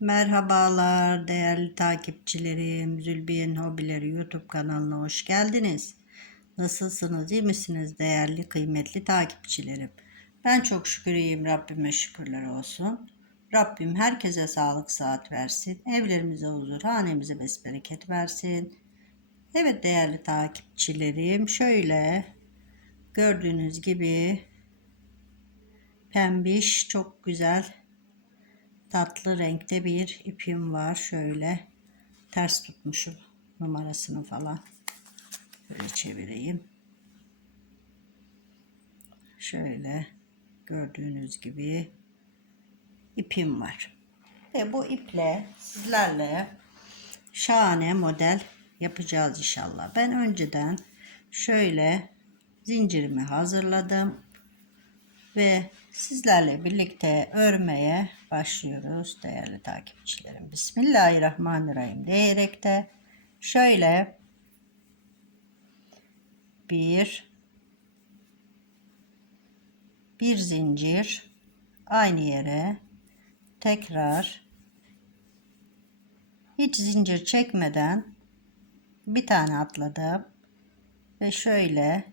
Merhabalar değerli takipçilerim. Zülbiye'nin Hobileri YouTube kanalına hoş geldiniz. Nasılsınız? iyi misiniz değerli kıymetli takipçilerim? Ben çok şükür iyiyim. Rabbime şükürler olsun. Rabbim herkese sağlık saat versin. Evlerimize huzur, hanemize besbereket versin. Evet değerli takipçilerim şöyle gördüğünüz gibi pembiş çok güzel tatlı renkte bir ipim var. Şöyle ters tutmuşum numarasını falan. Böyle çevireyim. Şöyle gördüğünüz gibi ipim var. Ve bu iple sizlerle şahane model yapacağız inşallah. Ben önceden şöyle zincirimi hazırladım ve sizlerle birlikte örmeye başlıyoruz değerli takipçilerim. Bismillahirrahmanirrahim diyerek de şöyle bir bir zincir aynı yere tekrar hiç zincir çekmeden bir tane atladım ve şöyle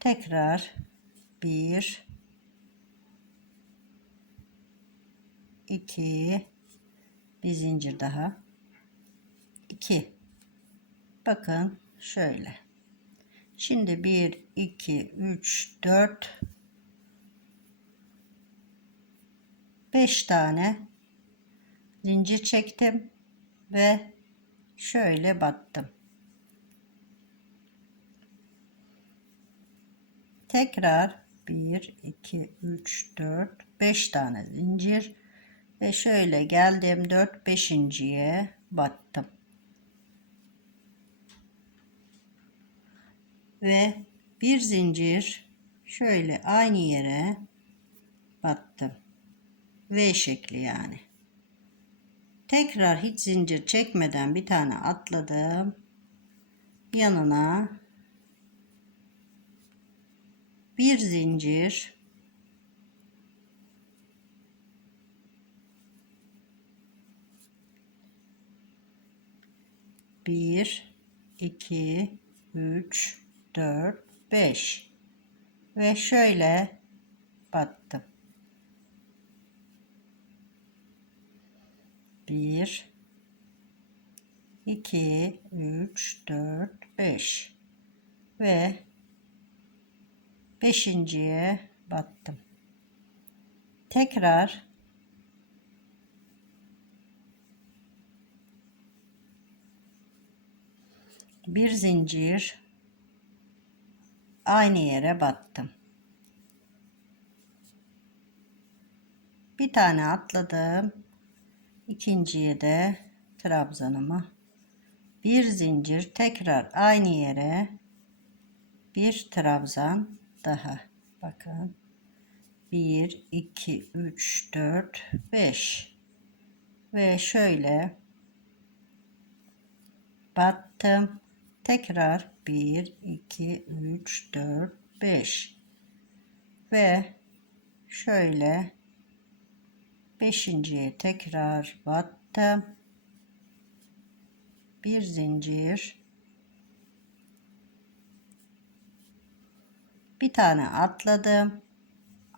tekrar bir iki. Bir zincir daha. İki. Bakın şöyle. Şimdi bir iki üç dört. Beş tane zincir çektim ve şöyle battım. Tekrar 1 2 3 4 5 tane zincir ve şöyle geldim 4 5.ye battım. Ve bir zincir şöyle aynı yere battım. V şekli yani. Tekrar hiç zincir çekmeden bir tane atladım. Yanına bir zincir bir iki üç dört beş. Ve şöyle battım. Bir iki üç dört beş. Ve beşinciye battım. Tekrar bir zincir aynı yere battım. Bir tane atladım. İkinciye de trabzanıma bir zincir tekrar aynı yere bir trabzan daha. Bakın. 1, 2, 3, 4, 5. Ve şöyle battım. Tekrar 1, 2, 3, 4, 5. Ve şöyle beşinciye tekrar battım. Bir zincir bir tane atladım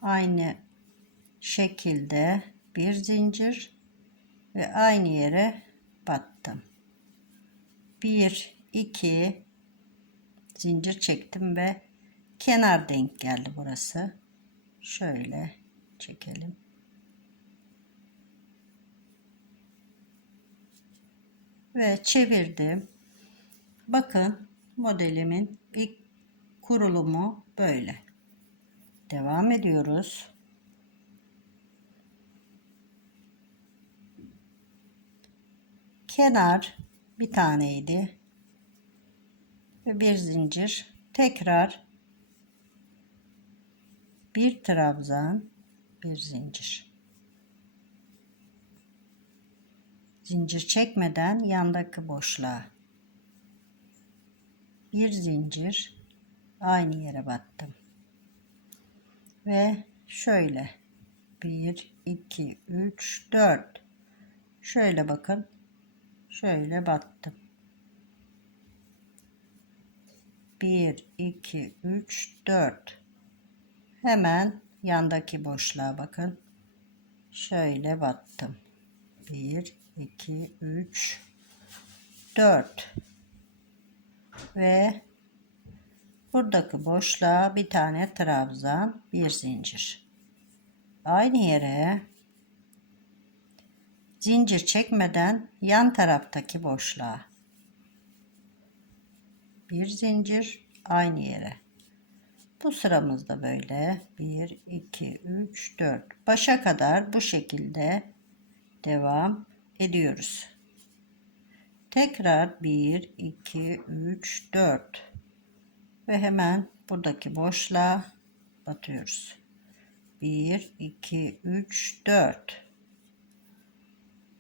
aynı şekilde bir zincir ve aynı yere battım 1 2 zincir çektim ve kenar denk geldi burası şöyle çekelim ve çevirdim bakın modelimin ilk kurulumu böyle. Devam ediyoruz. Kenar bir taneydi. Ve bir zincir. Tekrar bir trabzan, bir zincir. Zincir çekmeden yandaki boşluğa bir zincir aynı yere battım. Ve şöyle 1 2 3 4 şöyle bakın şöyle battım 1 2 3 4 hemen yandaki boşluğa bakın. Şöyle battım. 1 2 3 4 ve buradaki boşluğa bir tane trabzan bir zincir. Aynı yere zincir çekmeden yan taraftaki boşluğa bir zincir aynı yere. Bu sıramızda böyle. 1 2 3 4 başa kadar bu şekilde devam ediyoruz. Tekrar 1 2 3 4 ve hemen buradaki boşluğa batıyoruz. 1 2 3 4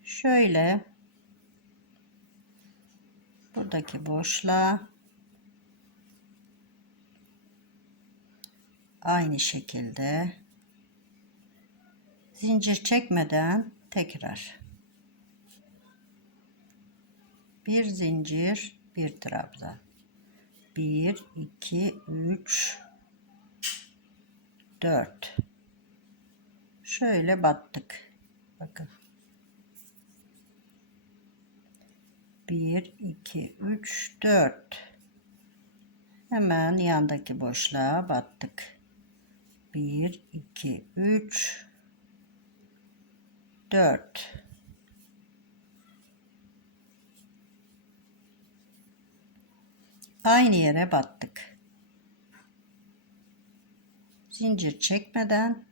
şöyle buradaki boşluğa aynı şekilde. Zincir çekmeden tekrar. Bir zincir bir trabzan 1 2 3 4 şöyle battık. Bakın. 1 2 3 4 hemen yandaki boşluğa battık 1 2 3 4 aynı yere battık. Zincir çekmeden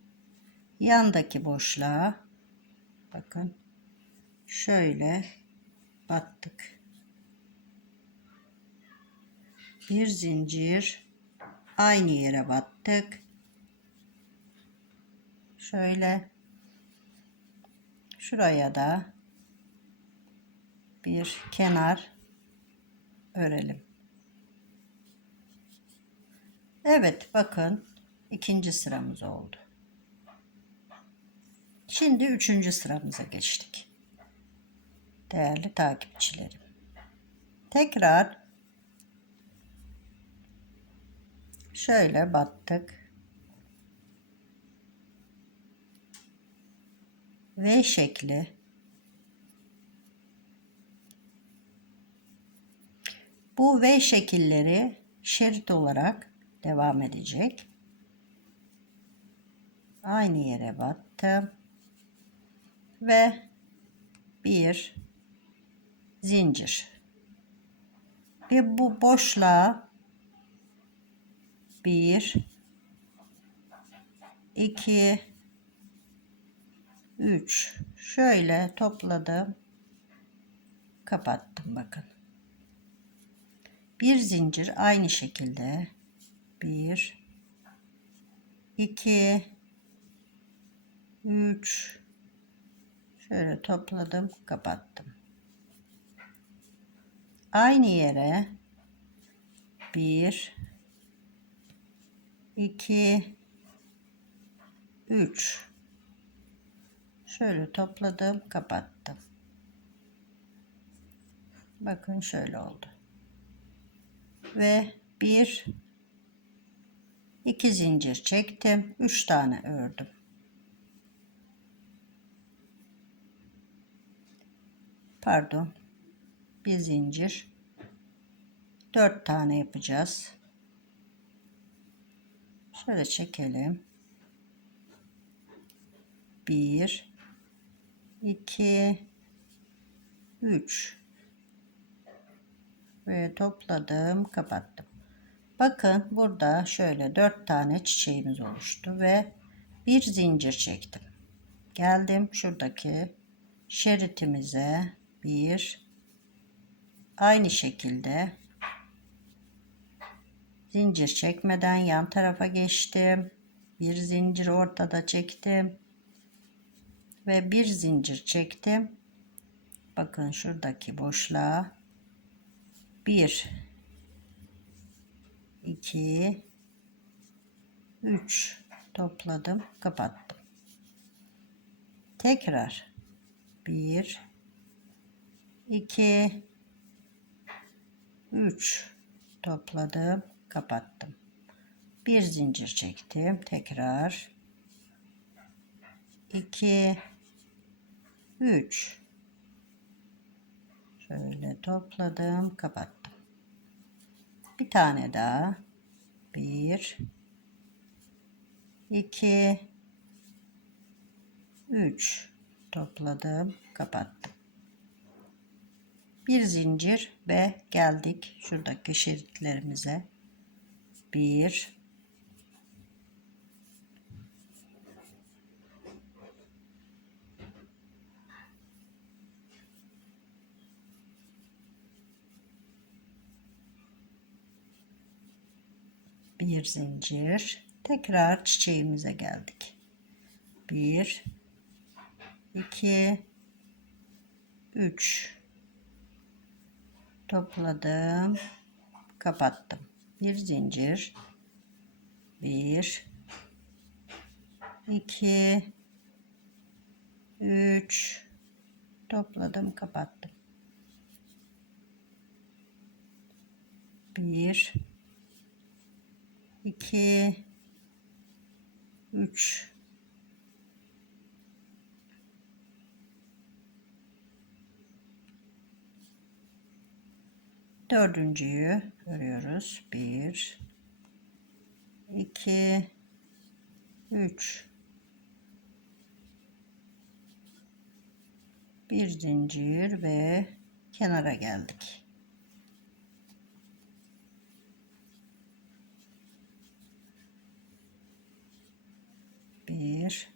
yandaki boşluğa bakın şöyle battık. Bir zincir aynı yere battık şöyle şuraya da bir kenar örelim Evet bakın ikinci sıramız oldu. Şimdi üçüncü sıramıza geçtik. Değerli takipçilerim. Tekrar şöyle battık. V şekli bu V şekilleri şerit olarak devam edecek. Aynı yere battım. Ve bir zincir. Ve bu boşluğa bir iki üç. Şöyle topladım. Kapattım bakın. Bir zincir aynı şekilde. 1 2 3 şöyle topladım kapattım. Aynı yere. 1 2 3 şöyle topladım kapattım. Bakın şöyle oldu. Ve bir 2 zincir çektim 3 tane ördüm. Pardon bir zincir. 4 tane yapacağız. Şöyle çekelim. 1 2 3 ve topladım kapattım Bakın burada şöyle dört tane çiçeğimiz oluştu ve bir zincir çektim. Geldim şuradaki şeritimize bir aynı şekilde zincir çekmeden yan tarafa geçtim. Bir zincir ortada çektim. Ve bir zincir çektim. Bakın şuradaki boşluğa bir 2 3 topladım kapattım Tekrar. Bir, iki, üç. Topladım, kapattım. Bir zincir çektim. Tekrar. iki, üç. Şöyle topladım, kapattım. Bir tane daha. Bir, iki, üç. Topladım, kapattım. Bir zincir ve geldik şuradaki şeritlerimize. Bir, bir zincir. Tekrar çiçeğimize geldik. Bir iki üç. Topladım. Kapattım. Bir zincir. Bir iki üç. Topladım kapattım. Bir 2 3 Dördüncüyü örüyoruz. 1 2 3 bir zincir ve kenara geldik. Bir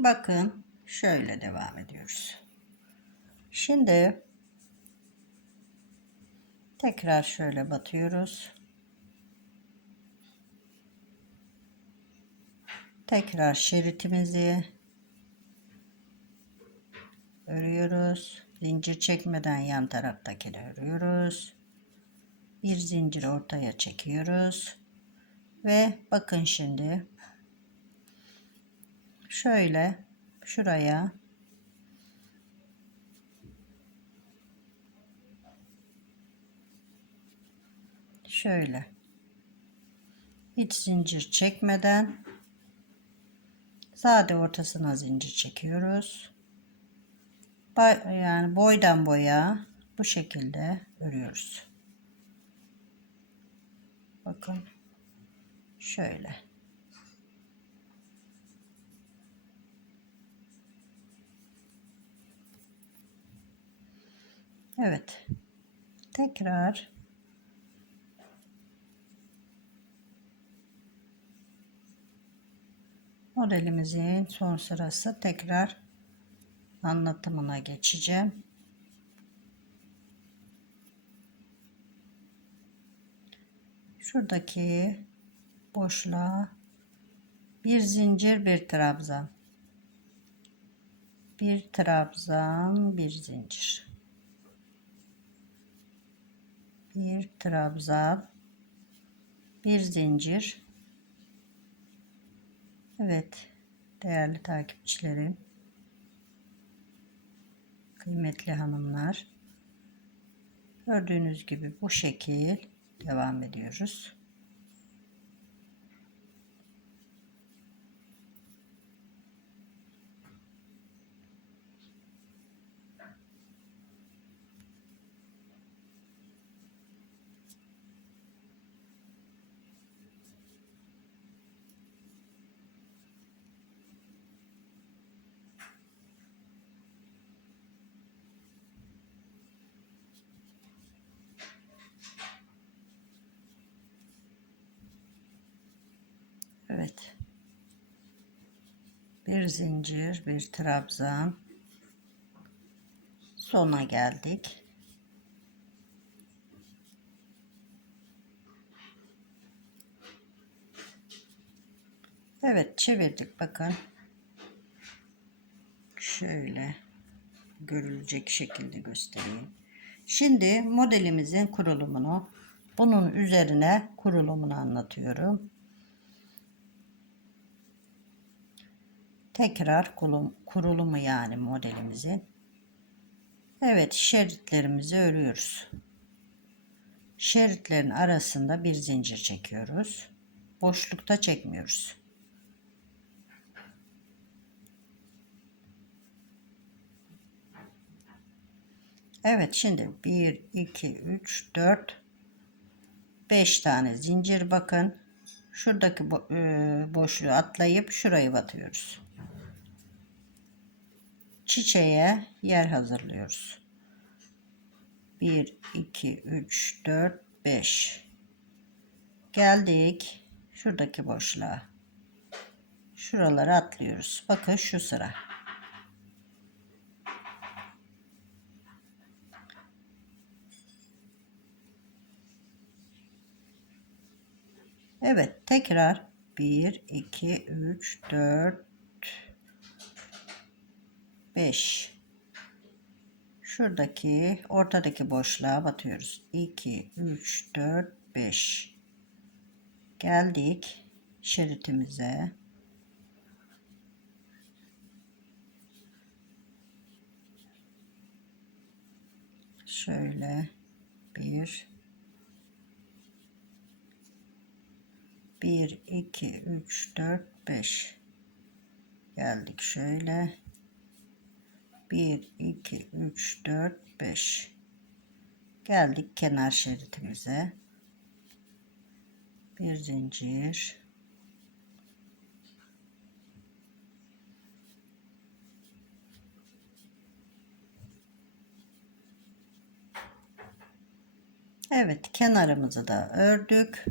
Bakın şöyle devam ediyoruz. Şimdi tekrar şöyle batıyoruz. Tekrar şeritimizi örüyoruz. Zincir çekmeden yan taraftakini örüyoruz. Bir zincir ortaya çekiyoruz. Ve bakın şimdi şöyle şuraya şöyle hiç zincir çekmeden Sade ortasına zincir çekiyoruz. Yani boydan boya bu şekilde örüyoruz. Bakın şöyle. Evet. Tekrar modelimizin son sırası tekrar anlatımına geçeceğim. Şuradaki boşluğa bir zincir bir trabzan. Bir trabzan bir zincir. Bir trabzan bir zincir Evet değerli takipçilerim kıymetli hanımlar gördüğünüz gibi bu şekil devam ediyoruz. Evet. Bir zincir, bir trabzan. Sona geldik. Evet çevirdik bakın. Şöyle görülecek şekilde göstereyim. Şimdi modelimizin kurulumunu bunun üzerine kurulumunu anlatıyorum. Tekrar kurulumu yani modelimizin. Evet şeritlerimizi örüyoruz. Şeritlerin arasında bir zincir çekiyoruz. Boşlukta çekmiyoruz. Evet şimdi 1, 2, 3, 4, 5 tane zincir bakın. Şuradaki e, boşluğu atlayıp şurayı batıyoruz. Çiçeğe yer hazırlıyoruz. 1, 2, 3, 4, 5. Geldik şuradaki boşluğa. Şuraları atlıyoruz. Bakın şu sıra. Evet tekrar 1 2 3 4 5 Şuradaki ortadaki boşluğa batıyoruz. 2 3 4 5 Geldik şeritimize. Şöyle bir. 1 2 3 4 5 geldik şöyle 1 2 3 4 5 geldik kenar şeritimize. Bir zincir. Evet kenarımızı da ördük.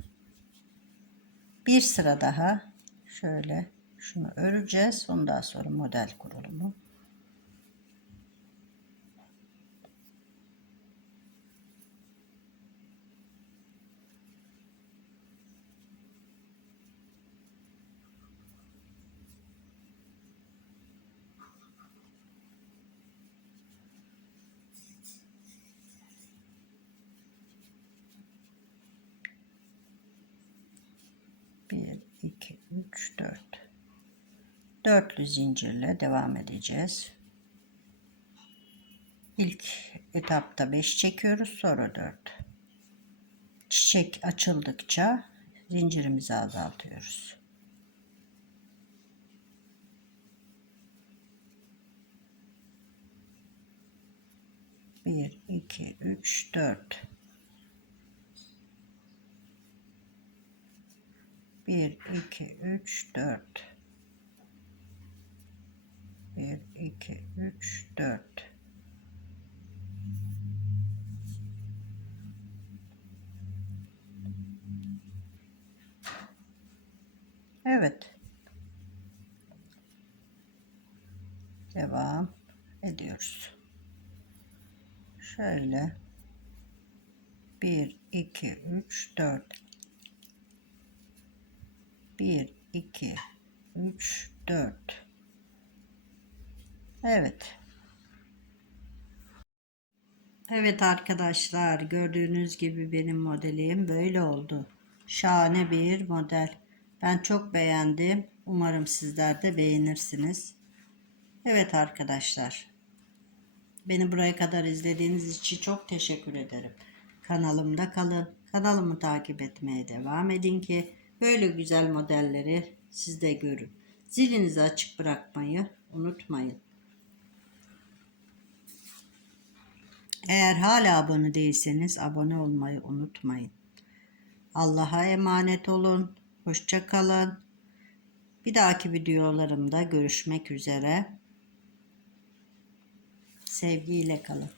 Bir sıra daha. Şöyle şunu öreceğiz. Ondan sonra model kurulumu. Bir, iki, üç, dört. Dörtlü zincirle devam edeceğiz. İlk etapta 5 çekiyoruz sonra 4. Çiçek açıldıkça zincirimizi azaltıyoruz. Bir, iki, üç, dört. Bir, iki, üç, dört. Bir, iki, üç, dört. Evet. Devam ediyoruz. Şöyle 1 2 3 4 1 2 3 4 Evet. Evet arkadaşlar gördüğünüz gibi benim modelim böyle oldu. Şahane bir model. Ben çok beğendim. Umarım sizler de beğenirsiniz. Evet arkadaşlar. Beni buraya kadar izlediğiniz için çok teşekkür ederim. Kanalımda kalın. Kanalımı takip etmeye devam edin ki böyle güzel modelleri siz de görün. Zilinizi açık bırakmayı unutmayın. Eğer hala abone değilseniz abone olmayı unutmayın. Allah'a emanet olun. Hoşça kalın. Bir dahaki videolarımda görüşmek üzere. Sevgiyle kalın.